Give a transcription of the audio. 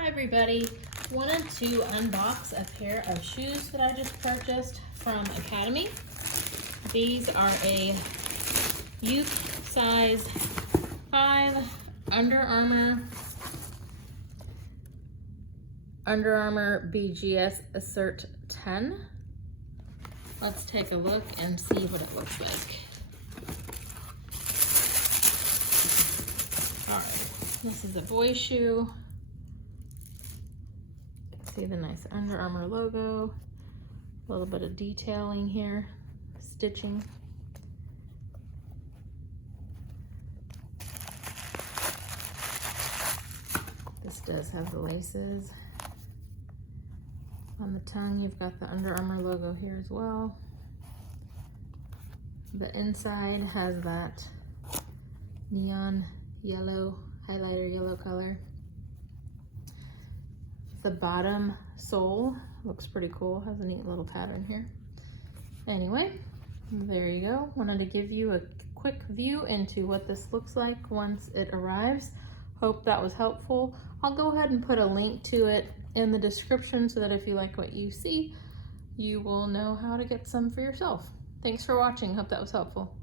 Hi everybody, wanted to unbox a pair of shoes that I just purchased from Academy. These are a youth size 5 Under Armour BGS Assert 10. Let's take a look and see what it looks like. All right, this is a boy shoe. See the nice Under Armour logo, a little bit of detailing here, stitching. This does have the laces. On the tongue, you've got the Under Armour logo here as well. The inside has that neon yellow, highlighter yellow color. The bottom sole looks pretty cool, has a neat little pattern here. Anyway, there you go. Wanted to give you a quick view into what this looks like once it arrives. Hope that was helpful. I'll go ahead and put a link to it in the description so that if you like what you see, you will know how to get some for yourself. Thanks for watching. Hope that was helpful.